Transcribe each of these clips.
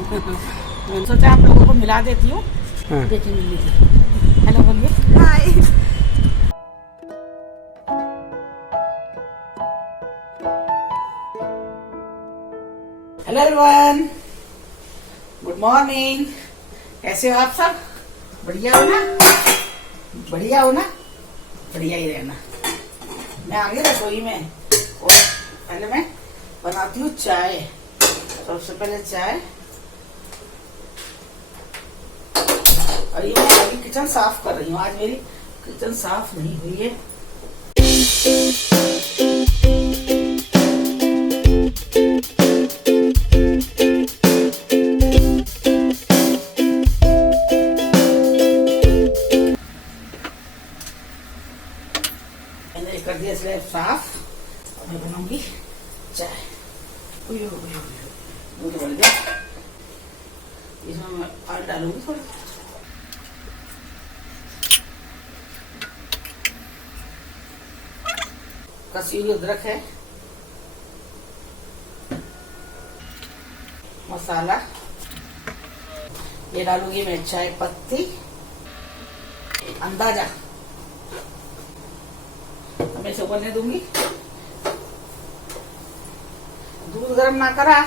मैंने सोचा आप लोगों को मिला देती हूँ। देखिए मिल लीजिए। हेलो बोलिए। Hi. Hello everyone, good morning. कैसे हो आप सब? बढ़िया हो ना? बढ़िया हो ना? बढ़िया ही रहना। मैं आ गई रसोई में और पहले मैं बनाती हूँ चाय। सबसे पहले चाय, और ये मैं अभी किचन साफ कर रही हूँ। आज मेरी किचन साफ नहीं हुई है। मैंने कर दिया स्लैब साफ। अब मैं बनाऊंगी चाय। दूध बढ़ गया, इसमें मैं ऑयल डालूंगी थोड़ा। कसी हुई अदरक है, मसाला ये डालूंगी मैं, चाय पत्ती अंदाजा, मैं इसे उबलने दूंगी। दूध गर्म ना करा,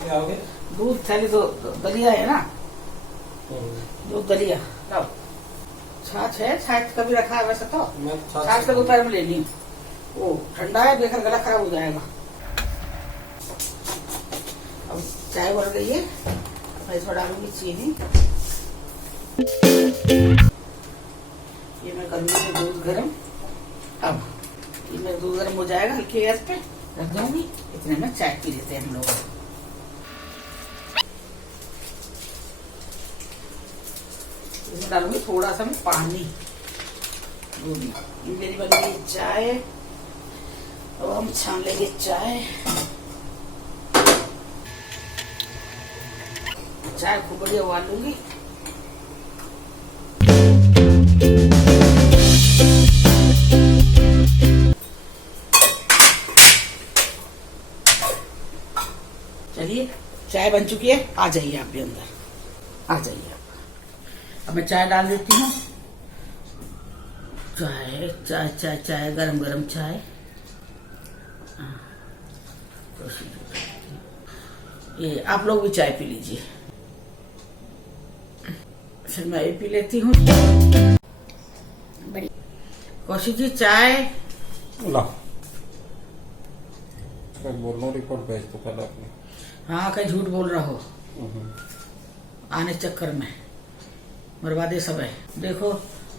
क्या हो गया? दूध थैली तो दलिया है ना, दूध दलिया। तब छाछ है, छाछ कभी रखा है वैसे तो। छाछ तो दोपहर में ले ली। वो ठंडा है, बेकर गला खराब हो जाएगा। अब चाय उबल गई है, मैं इसमें डालूंगी चीनी। ये मैं करूंगी दूध गर्म। अब ये मेरा दूध गर्म हो जाएगा, हल्की गैस पे रख दूंगी। इतने में चाय पी लेते हैं हम लोग। इसमें डालूंगी थोड़ा सा मैं पानी। ये मेरी बन गई चाय। अब हम छान लेंगे चाय। चाय खूब बढ़िया उबाल लूंगी। चलिए, चाय बन चुकी है। आ जाइए आप भी अंदर, आ जाइए आप। अब मैं चाय डाल देती हूँ। चाय चाय चाय चाय, गरम गरम चाय। ये आप लोग भी चाय पी लीजिए, फिर मैं ये पी लेती हूँ। कौशिक जी चाय ला। बोल रहा हूँ, रिपोर्ट भेज दो कल अपनी। हाँ, कहीं झूठ बोल रहा हो आने चक्कर में, बर्बादी सब है। देखो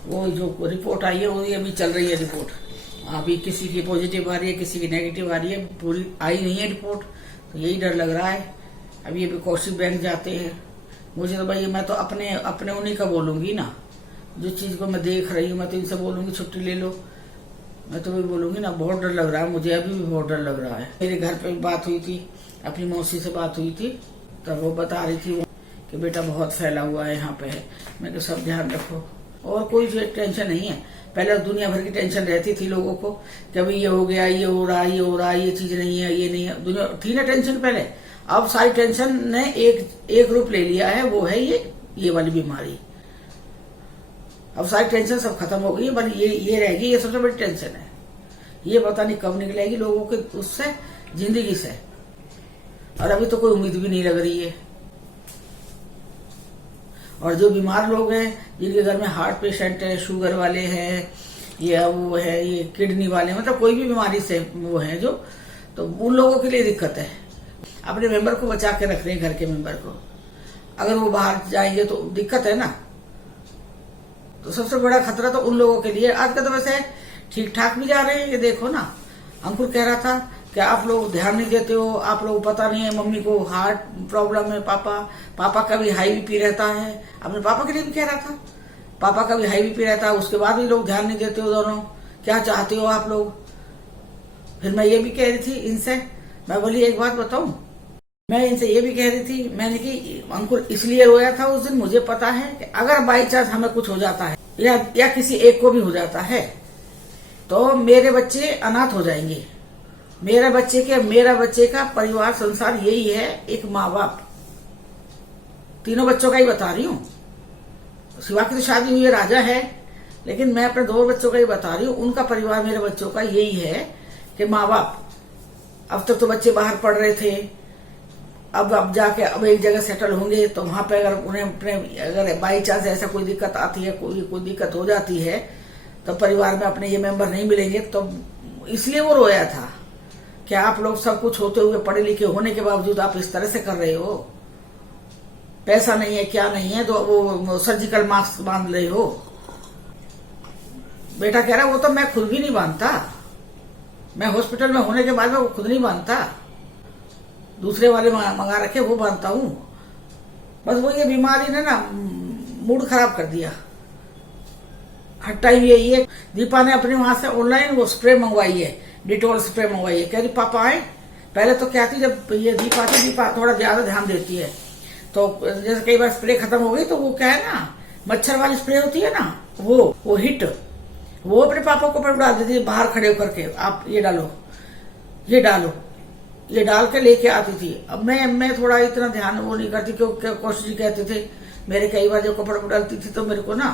वो जो रिपोर्ट आई है, वो अभी चल रही है रिपोर्ट। अभी किसी की पॉजिटिव आ रही है, किसी की नेगेटिव आ रही है, पूरी आई नहीं है रिपोर्ट। तो यही डर लग रहा है। अभी ये कौशिक बैंक जाते हैं। मुझे तो भाई, मैं तो अपने उन्हीं का बोलूंगी ना। जो चीज को मैं देख रही हूँ, मैं तो इनसे बोलूंगी छुट्टी ले लो। मैं तो भी बोलूंगी ना। बहुत डर लग रहा है मुझे, अभी भी बहुत डर लग रहा है। मेरे घर पे बात हुई थी, अपनी मौसी से बात हुई थी, तब वो बता रही थी कि बेटा बहुत फैला हुआ है यहाँ पे है। मैं तो सब ध्यान रखो, और कोई टेंशन नहीं है। पहले दुनिया भर की टेंशन रहती थी लोगों को कि अभी ये हो गया, ये हो रहा है, ये हो रहा है, ये चीज नहीं है, ये नहीं है। दुनिया थी ना टेंशन पहले। अब सारी टेंशन ने एक रूप ले लिया है, वो है ये वाली बीमारी। अब सारी टेंशन सब खत्म हो गई, बस ये रहेगी। ये सबसे बड़ी टेंशन है। ये पता नहीं कब निकलेगी लोगों के उससे, जिंदगी से। और अभी तो कोई उम्मीद भी नहीं लग रही है। और जो बीमार लोग हैं, जिनके घर में हार्ट पेशेंट है, शुगर वाले हैं, ये वो है, ये किडनी वाले, मतलब कोई भी बीमारी से वो है जो, तो उन लोगों के लिए दिक्कत है। अपने मेंबर को बचा के रख रहे हैं, घर के मेंबर को। अगर वो बाहर जाएंगे तो दिक्कत है ना। तो सबसे बड़ा खतरा तो उन लोगों के लिए। आज का तो वैसे ठीक ठाक भी जा रहे हैं। ये देखो ना, अंकुर कह रहा था कि आप लोग ध्यान नहीं देते हो, आप लोग पता नहीं है मम्मी को हार्ट प्रॉब्लम है। पापा का भी हाई बीपी रहता है। अपने पापा के लिए भी कह रहा था, पापा का भी हाई बीपी रहता है। उसके बाद भी लोग ध्यान नहीं देते हो। दोनों क्या चाहते हो आप लोग? फिर मैं ये भी कह रही थी इनसे, मैं बोली एक बात बताऊं, मैं इनसे ये भी कह रही थी, मैंने कि अंकुर इसलिए रोया था उस दिन, मुझे पता है कि अगर बाई चांस हमें कुछ हो जाता है या किसी एक को भी हो जाता है, तो मेरे बच्चे अनाथ हो जाएंगे। मेरा बच्चे का परिवार संसार यही है, एक माँ बाप। तीनों बच्चों का ही बता रही हूँ। शिवा की तो शादी हुई है, राजा है, लेकिन मैं अपने 2 बच्चों का ही बता रही हूँ। उनका परिवार मेरे बच्चों का यही है कि माँ बाप। अब तक तो बच्चे बाहर पढ़ रहे थे, अब जाके अब एक जगह सेटल होंगे, तो वहां पे अगर उन्हें अपने अगर बाई चांस ऐसा कोई दिक्कत आती है, कोई दिक्कत हो जाती है, तो परिवार में अपने ये मेंबर नहीं मिलेंगे। तो इसलिए वो रोया था कि आप लोग सब कुछ होते हुए, पढ़े लिखे होने के बावजूद आप इस तरह से कर रहे हो। पैसा नहीं है, क्या नहीं है, तो वो सर्जिकल मास्क बांध रहे हो। बेटा कह रहा वो तो मैं खुद भी नहीं बांधता, मैं हॉस्पिटल में होने के बाद में वो खुद नहीं बांधता, दूसरे वाले मंगा रखे वो बांधता हूं। बस वो ये बीमारी ने ना मूड खराब कर दिया। हर टाइम यही है। दीपा ने अपने वहां से ऑनलाइन वो स्प्रे मंगवाई है, डिटॉल स्प्रे मंगवाई है। कह रही पापा आए। पहले तो क्या थी, जब ये दीपा थोड़ा ज्यादा ध्यान देती है, तो जैसे कई बार स्प्रे खत्म हो गई तो वो क्या है ना, मच्छर वाली स्प्रे होती है ना, वो हिट, वो अपने पापा को ऊपर उड़ा देती है, बाहर खड़े होकर के, आप ये डालो, ये डाल के लेके आती थी। अब मैं थोड़ा इतना ध्यान वो नहीं करती, क्योंकि कौशिक जी कहते थे, मेरे कई बार जब कपड़े डालती थी तो मेरे को ना,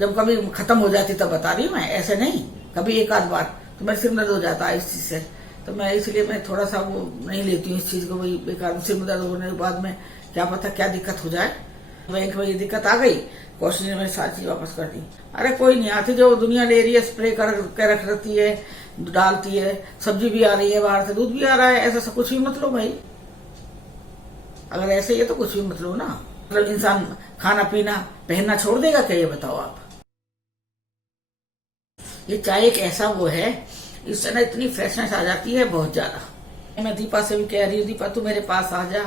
जब कभी खत्म हो जाती तब बता रही हूँ मैं, ऐसे नहीं, कभी एक आध बार तो मेरे सिर में दर्द हो जाता है इस चीज से। तो मैं इसलिए मैं थोड़ा सा वो नहीं लेती हूँ इस चीज को, वही बेकार सिर में दर्द होने के बाद में क्या पता क्या दिक्कत हो जाए। बैंक में ये दिक्कत आ गई, कौशिक ने मेरी सारी चीज वापस कर दी। अरे कोई नहीं आती, जो दुनिया ले रही है स्प्रे कर रख रखती है, डालती है, सब्जी भी आ रही है बाहर से, दूध भी आ रहा है, ऐसा सब कुछ भी मत लो भाई। अगर ऐसे ही है तो कुछ भी मत लो ना। मतलब इंसान खाना पीना पहनना छोड़ देगा क्या, ये बताओ आप। ये चाय एक ऐसा वो है, इससे ना इतनी फ्रेशनेस आ जाती है बहुत ज्यादा। मैं दीपा से भी कह रही हूँ, दीपा तू मेरे पास आ जा,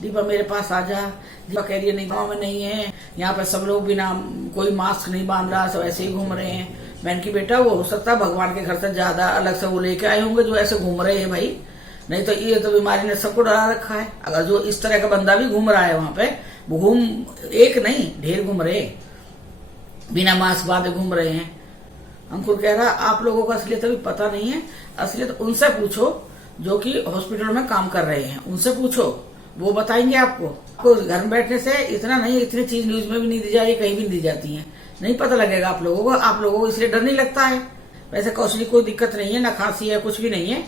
दीपा मेरे पास आ जा। दीपा कह रही है नहीं, गाँव में नहीं है, यहाँ पे सब लोग बिना कोई मास्क नहीं बांध रहा, सब ऐसे ही घूम रहे हैं। मैंने की बेटा वो हो सकता है भगवान के घर से ज्यादा अलग से वो लेके आए होंगे जो ऐसे घूम रहे हैं भाई, नहीं तो ये तो बीमारी ने सबको डरा रखा है। अगर जो इस तरह का बंदा भी घूम रहा है वहां पे, वो घूम एक नहीं ढेर घूम रहे, बिना मास्क बांधे घूम रहे हैं। अंकुर कह रहा आप लोगों को असलियत अभी पता नहीं है, असलियत उनसे पूछो जो कि हॉस्पिटल में काम कर रहे हैं, उनसे पूछो, वो बताएंगे आपको। घर में बैठने से इतना नहीं, इतनी चीज न्यूज में भी नहीं दी जा रही, कहीं भी नहीं दी जाती है, नहीं पता लगेगा आप लोगों को इसलिए डर नहीं लगता है। वैसे कौशल कोई दिक्कत नहीं है, ना खांसी है, कुछ भी नहीं है,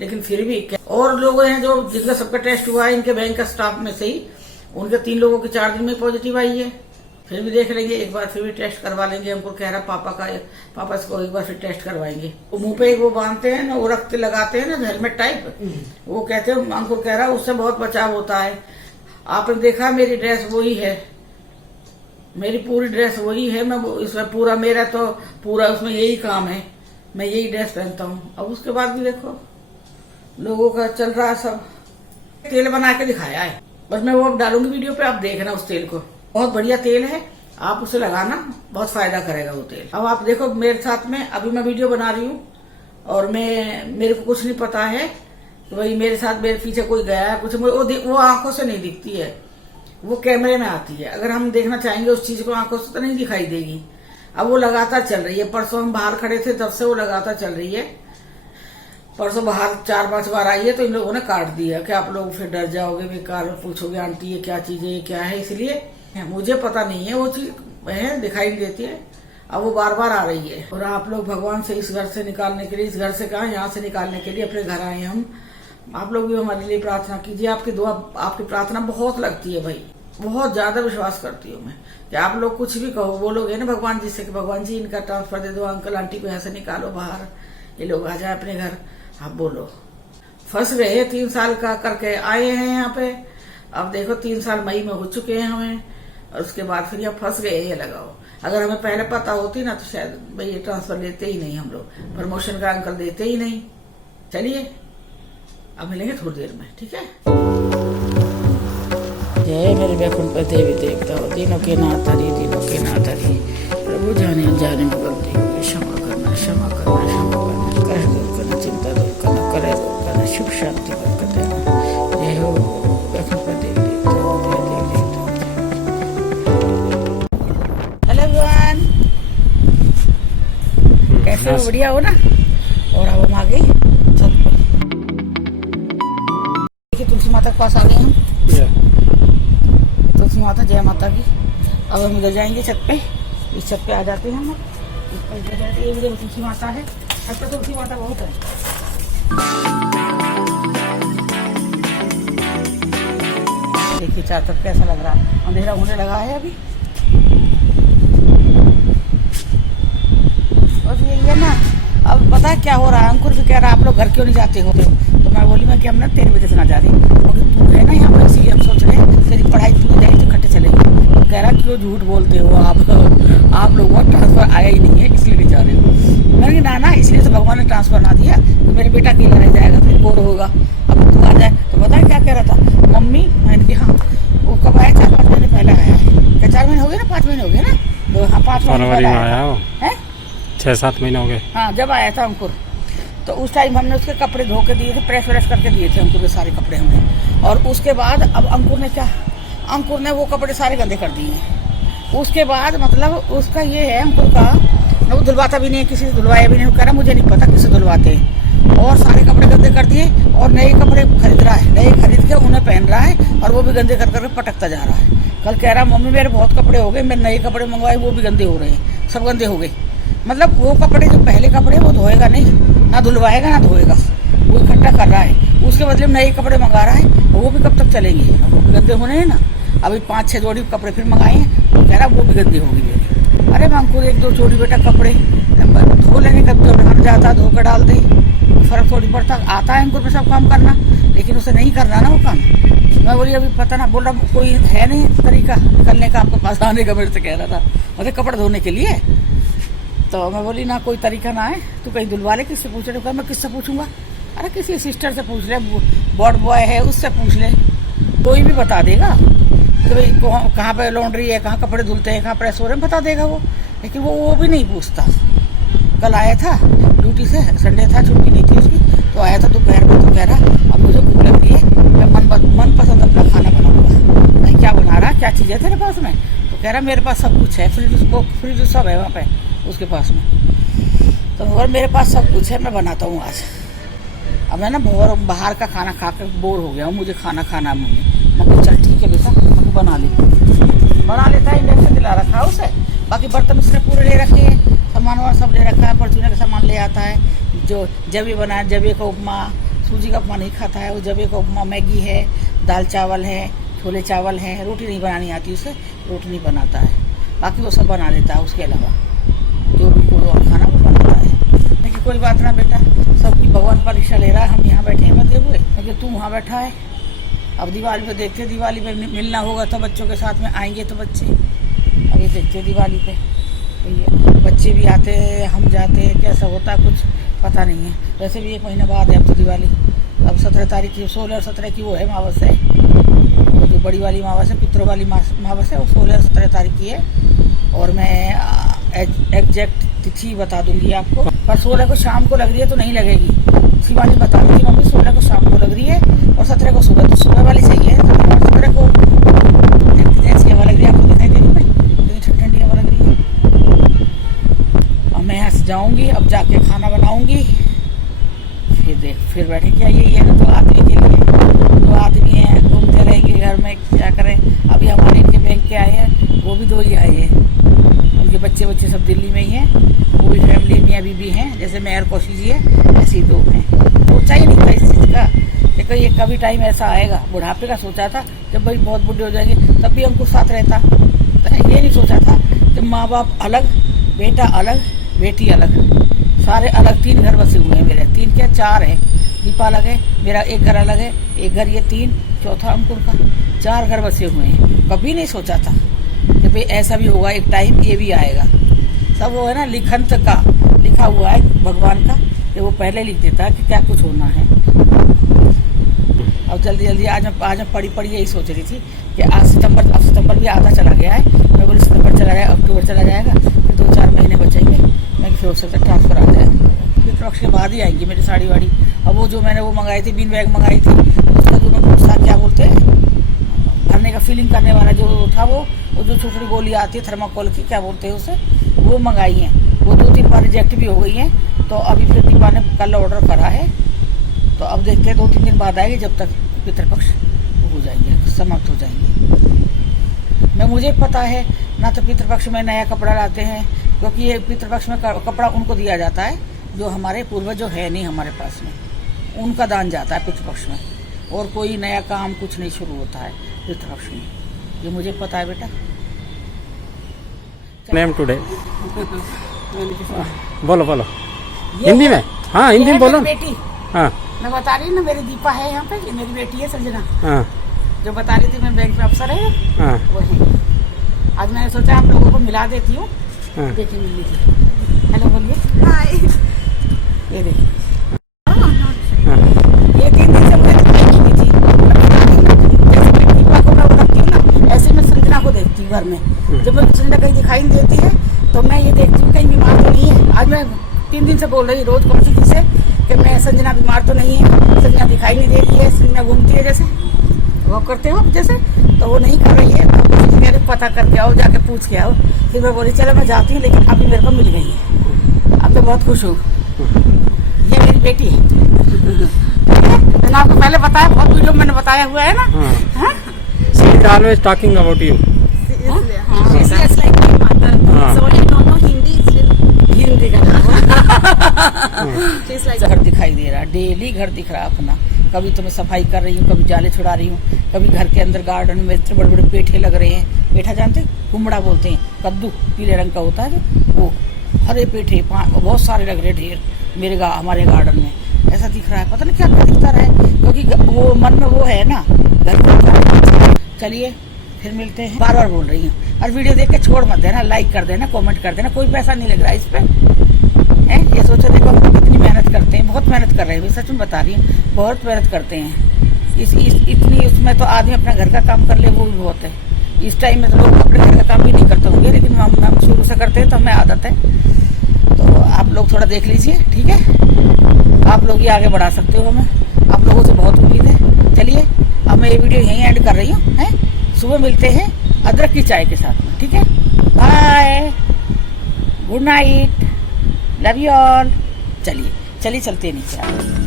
लेकिन फिर भी और लोग हैं जो जिनका सबका टेस्ट हुआ है, इनके बैंक का स्टाफ में से ही उनके 3 लोगों की 4 दिन में पॉजिटिव आई है। फिर भी देख लेंगे एक बार, फिर भी टेस्ट करवा लेंगे। हमको कह रहा पापा इसको एक बार फिर टेस्ट करवाएंगे। वो मुंह पे एक वो बांधते हैं ना, वो रखते लगाते हैं ना हेलमेट टाइप, वो कहते हैं, अंकुर कह रहा उससे बहुत बचाव होता है। आपने देखा मेरी ड्रेस वही है, मेरी पूरी ड्रेस वही है, मैं इसमें पूरा मेरा तो पूरा उसमें यही काम है, मैं यही ड्रेस पहनता हूँ। अब उसके बाद भी देखो लोगों का चल रहा है, सब तेल बना के दिखाया है, बस मैं वो डालूंगी वीडियो पे, आप देखना उस तेल को, बहुत बढ़िया तेल है, आप उसे लगाना, बहुत फायदा करेगा वो तेल। अब आप देखो मेरे साथ में, अभी मैं वीडियो बना रही हूँ और मेरे को कुछ नहीं पता है कि भाई मेरे साथ मेरे पीछे कोई गया है कुछ, वो आंखों से नहीं दिखती है, वो कैमरे में आती है। अगर हम देखना चाहेंगे उस चीज को आंखों से तो नहीं दिखाई देगी। अब वो लगातार चल रही है, परसों हम बाहर खड़े थे तब से वो लगातार चल रही है। परसों बाहर 4-5 बार आई है तो इन लोगों ने काट दिया कि आप लोग फिर डर जाओगे, बेकार पूछोगे आंटी ये क्या चीज है, ये क्या है, इसलिए मुझे पता नहीं है वो चीज है, दिखाई नहीं देती है। अब वो बार बार आ रही है। और आप लोग भगवान से इस घर से निकालने के लिए, इस घर से कहा यहाँ से निकालने के लिए अपने घर आए हम। आप लोग भी हमारे लिए प्रार्थना कीजिए, आपकी दुआ आपकी प्रार्थना बहुत लगती है भाई, बहुत ज्यादा विश्वास करती हूँ मैं कि आप लोग कुछ भी कहो, बोलोगे ना भगवान जी से कि भगवान जी इनका ट्रांसफर दे दो, अंकल आंटी को यहाँ से निकालो बाहर, ये लोग आ जाए अपने घर। आप बोलो, फंस गए 3 साल का करके आए हैं यहाँ पे, अब देखो 3 साल मई में हो चुके हैं हमें, और उसके बाद फिर यहाँ फंस गए। ये लगाओ, अगर हमें पहले पता होती ना तो शायद भाई ये ट्रांसफर लेते ही नहीं हम लोग, प्रमोशन का अंकल देते ही नहीं। चलिए अब मिलेंगे थोड़ी देर में, ठीक है। जय मेरे वैकुंठ पर देवी देवता, दिनों के नाथ हरि, दिनों के नाथ हरि, प्रभु जाने अनजाने में गलती हुई, क्षमा करना, क्षमा करना, क्षमा करना, कष्ट दूर करना, चिंता दूर करना, कलह दूर करना, सुख शांति बरकत देना। जय हो वैकुंठ पर देवी देवता, जय देवी देवता। हेलो एवरीवन, कैसे हो, बढ़िया हो ना। और अब हम आ गई छत पर, के पास आ गए हम। तुलसी माता, जय माता की। अब हम इधर जाएंगे छत पे, इस छत पे आ जाते हैं हम। इस पर इधर जाते हैं, ये तुलसी माता है, छत पे तुलसी माता बहुत है। देखिए चारों तरफ कैसा लग रहा है, अंधेरा होने लगा है अभी। बस यही है ना। अब पता है क्या हो रहा है, अंकुर भी कह रहा है आप लोग घर क्यों नहीं जाते हो? तो मैं बोली मैं कि हम ना 3 बजे से ना जा रही, क्योंकि तू है ना यहाँ पर, इसी हम सोच रहे हैं तेरी पढ़ाई पूरी जाएगी तो इकट्ठे चलेंगे। तो कह रहा क्यों झूठ बोलते हो आप लोगों का ट्रांसफर आया ही नहीं है इसलिए नहीं जा रहे हो। मैंने कहा ना इसलिए तो भगवान ने ट्रांसफर ना दिया, तो मेरे बेटा अकेला रह जाएगा, फिर बोर होगा। अब तू आ जाए तो पता है क्या कह रहा था, मम्मी मैंने कहा हाँ वो कब आया, 4-5 महीने पहले आया है। क्या 4 महीने हो गए ना, 5 महीने हो गए ना? तो हाँ 5 महीने पहले आया है, 6-7 महीने हो गए। हाँ जब आया था अंकुर, तो उस टाइम हमने उसके कपड़े धो के दिए थे, प्रेस व्रेस करके दिए थे अंकुर के सारे कपड़े हमने। और उसके बाद अब अंकुर ने वो कपड़े सारे गंदे कर दिए। उसके बाद मतलब उसका ये है अंकुर का, वो धुलवाता भी नहीं, किसी से धुलवाया भी नहीं। कह रहा मुझे नहीं पता किससे धुलवाते हैं, और सारे कपड़े गंदे कर दिए और नए कपड़े खरीद रहा है, नए खरीद के उन्हें पहन रहा है और वो भी गंदे कर करके पटकता जा रहा है। कल कह रहा मम्मी मेरे बहुत कपड़े हो गए, मैंने नए कपड़े मंगवाए वो भी गंदे हो रहे हैं, सब गंदे हो गए। मतलब वो कपड़े जो पहले कपड़े वो धोएगा नहीं, ना धुलवाएगा ना धोएगा, वो इकट्ठा कर रहा है। उसके बदले में नए कपड़े मंगा रहा है, वो भी कब तक चलेंगे, वो भी गंदे होने हैं ना। अभी 5-6 जोड़ी कपड़े फिर मंगाए हैं, तो कह रहा वो भी गंदी होगी मेरी। अरे अंकुर 1-2 जोड़ी बेटा कपड़े धो लेंगे, कभी तो नहाने जाता धो कर डाल दे, फर्क थोड़ी पड़ता। आता है अंकुर पे सब काम करना, लेकिन उसे नहीं करना ना वो काम। मैं बोली अभी पता ना, बोल रहा कोई है नहीं तरीका निकलने का आपके पास आने का, मेरे से कह रहा था मुझे कपड़े धोने के लिए। तो मैं बोली ना कोई तरीका ना है, तू कहीं धुलवा ले, किससे पूछ रहे? मैं किससे पूछूंगा? अरे किसी सिस्टर से पूछ ले, बॉड बॉय है उससे पूछ ले, कोई भी बता देगा कि भाई कहाँ पे लॉन्ड्री है, कहाँ कपड़े धुलते हैं, कहाँ प्रेस हो रहे हैं, बता देगा वो। लेकिन वो भी नहीं पूछता। कल आया था ड्यूटी से, संडे था, छुट्टी नहीं थी उसकी, तो आया था दोपहर में, तो कह रहा अब मुझे भूख लग रही है, मैं मन पसंद अपना खाना बनाऊंगा। मैं क्या बना रहा, क्या चीज़ है तेरे पास में? तो कह रहा मेरे पास सब कुछ है, फ्रिज सब है वहाँ पे उसके पास में। तो मगर मेरे पास सब कुछ है, मैं बनाता हूँ आज। अब मैं ना बहुत बाहर का खाना खा कर बोर हो गया हूँ, मुझे खाना खाना है मम्मी। मैं चल ठीक है बेटा, मैं बना लेता है, इंडक्शन दिला रखा है उसे। बाकी बर्तन उसने पूरे ले रखे हैं, सामान वामान सब ले रखा है, परचूने का सामान ले आता है। जो जबे बनाया, जबे का उपमा, सूजी का उपमा नहीं खाता है वो, जबे का उपमा, मैगी है, दाल चावल है, छोले चावल हैं। रोटी नहीं बनानी आती उसे, रोटी नहीं बनाता है, बाकी वो सब बना लेता है। उसके अलावा जो भी कोई और खाना वो बनाता है। लेकिन कोई बात ना बेटा, सबकी भगवान परीक्षा ले रहा है, हम यहाँ बैठे हैं मते हुए, लेकिन तू वहाँ बैठा है। अब दिवाली पे देखते, दिवाली पे मिलना होगा तो बच्चों के साथ में आएंगे तो बच्चे, अभी देखते दिवाली पे बच्चे भी आते हैं, हम जाते हैं, कैसा होता है कुछ पता नहीं है। वैसे भी 1 महीना बाद है अब तो दिवाली। अब 17 तारीख की, 16 और 17 की वो है अमावस है, वो जो बड़ी वाली अमावस है, पितरों वाली अमावस है, वो 16 और 17 तारीख की है। और मैं एग्जैक्ट तिथि बता दूंगी आपको, पर 16 को शाम को लग रही है तो नहीं लगेगी। शिवानी बता रही थी मम्मी 16 को शाम को लग रही है और 17 को सुबह, तो सुबह वाली सही है। 17 को ऐसी हवा लग रही है, आपको दिखाई दे रही है, लेकिन ठंडी हवा लग रही है। अब मैं यहाँ से जाऊँगी, अब जाके खाना बनाऊँगी, फिर बैठे। क्या यही है ना, तो आदमी के लिए, 2 आदमी हैं, घूमते रहेंगे घर में, क्या करें। अभी हमारे इनके बैंक के आए हैं, वो भी 2 ही आए हैं, उनके बच्चे सब दिल्ली में ही हैं। वो भी फैमिली में अभी भी हैं, जैसे मैं और कौशी जी है, ऐसे ही 2 हैं। सोचा ही नहीं था इस चीज़ का, लेकिन ये कभी टाइम ऐसा आएगा, बुढ़ापे का सोचा था जब भाई बहुत बुढ़े हो जाएंगे तब भी हमको साथ रहता। तो ये नहीं सोचा था कि माँ बाप अलग, बेटा अलग, बेटी अलग, सारे अलग। 3 घर बसे हुए हैं मेरे, 3 क्या 4 है। दीपा अलग है, मेरा एक घर अलग है, एक घर ये 3, चौथा अंकुर का, 4 घर बसे हुए हैं। कभी नहीं सोचा था कि भाई ऐसा भी होगा, एक टाइम ये भी आएगा। सब वो है ना लिखंत का लिखा हुआ है भगवान का, कि वो पहले लिख देता है कि क्या कुछ होना है। अब जल्दी आज मैं पढ़ी यही सोच रही थी कि अब सितंबर भी आधा चला गया है। मैं बोली सितंबर चला गया, अक्टूबर चला जाएगा, फिर 2-4 महीने बचेंगे, मैं फिर उससे ट्रांसफर आ जाएगा। फिर ट्रक के बाद ही आएंगी मेरी साड़ी वाड़ी। अब वो जो मैंने वो मंगाई थी, बीन बैग मंगाई थी, उसका जो मैं क्या बोलते हैं भरने का, फिलिंग करने वाला जो था, वो जो छोटी गोली आती है थर्माकोल की, क्या बोलते हैं उसे, वो मंगाई है। वो 2-3 बार रिजेक्ट भी हो गई हैं, तो अभी फिर दीपा ने कल ऑर्डर करा है, तो अब देखते हैं 2-3 दिन बाद आएगी, जब तक पितृपक्ष हो जाएंगे, समाप्त हो जाएंगे। मुझे पता है ना, तो पितृपक्ष में नया कपड़ा लाते हैं, क्योंकि ये पितृपक्ष में कपड़ा उनको दिया जाता है जो हमारे पूर्वज जो है नहीं हमारे पास में, उनका दान जाता है पितृपक्ष में, और कोई नया काम कुछ नहीं शुरू होता है पितृपक्ष में, ये मुझे पता है बेटा। नेम टुडे बोलो बोलो हिंदी में। हाँ हिंदी में बोलो। बेटी, हाँ मैं बता रही हूँ ना, मेरी दीपा है यहाँ पे, ये मेरी बेटी है संजना, हाँ जो बता रही थी मैं बैंक में अफसर है, हाँ वो है। आज मैंने सोचा आप लोगों को मिला देती हूँ। हाँ। देखिए मिल लीजिए, हेलो बोलिए। हाय, ये देखिए, हाँ ये 3 दिन से मुझे दिखाई नहीं दी थी। जैसे मैं दीपा को मैं बताती हूँ ना, ऐसे मैं संजना को देखती हूँ घर में। जब मैं संजना कहीं दिखाई नहीं देती है तो मैं ये देखती हूँ कहीं बीमार तो नहीं है। आज मैं 3 दिन से बोल रही रोज कौन से कि मैं संजना बीमार तो नहीं है, संजना दिखाई नहीं दे रही है, संजना घूमती है जैसे वो करते हो जैसे, तो वो नहीं कर रही है। तो मेरे पता करके आओ, जाके पूछ के आओ। फिर मैं बोली चलो मैं जाती हूँ, लेकिन अभी मेरे को मिल गई है, अब तो बहुत खुश हूँ। ये मेरी बेटी है, मैंने आपको पहले बताया, बहुत वीडियो मैंने बताया हुआ है ना। She is always talking about you. She's just like my mother. हाँ। So only don't know Hindi. Hindi का She's like घर दिखाई दे रहा, डेली घर दिख रहा अपना। कभी तो मैं सफाई कर रही हूँ, कभी जाले छुड़ा रही हूँ, कभी घर के अंदर गार्डन में इतने बड़े बड़े पेठे लग रहे हैं। पेठा जानते हैं, कुमड़ा बोलते हैं, कद्दू पीले रंग का होता है जो, वो हरे पेठे बहुत सारे लग रहे ढेर मेरे हमारे गार्डन में। ऐसा दिख रहा है, पता नहीं क्या क्या दिखता रहा है, क्योंकि वो मन में वो है ना घर को। चलिए फिर मिलते हैं। बार बार बोल रही हूँ, और वीडियो देख के छोड़ मत देना, लाइक कर देना, कमेंट कर देना, कोई पैसा नहीं लग रहा है इस पे। ये सोचो देखो हम लोग कितनी मेहनत करते हैं, बहुत मेहनत कर रहे हैं, मैं सच में बता रही हूँ, बहुत मेहनत करते हैं। इतनी उसमें तो आदमी अपना घर का काम कर ले वो भी बहुत है। इस टाइम में तो लोग अपने घर का काम भी नहीं करते होंगे, लेकिन हम शुरू से करते हैं तो हमें आदत है। तो आप लोग थोड़ा देख लीजिए, ठीक है, आप लोग ही आगे बढ़ा सकते हो हमें, आप लोगों से बहुत उम्मीद है। चलिए अब मैं ये वीडियो यहीं एंड कर रही हूँ, है सुबह मिलते हैं अदरक की चाय के साथ में, ठीक है। Bye, good night, love you all. चलिए चलते हैं नीचे।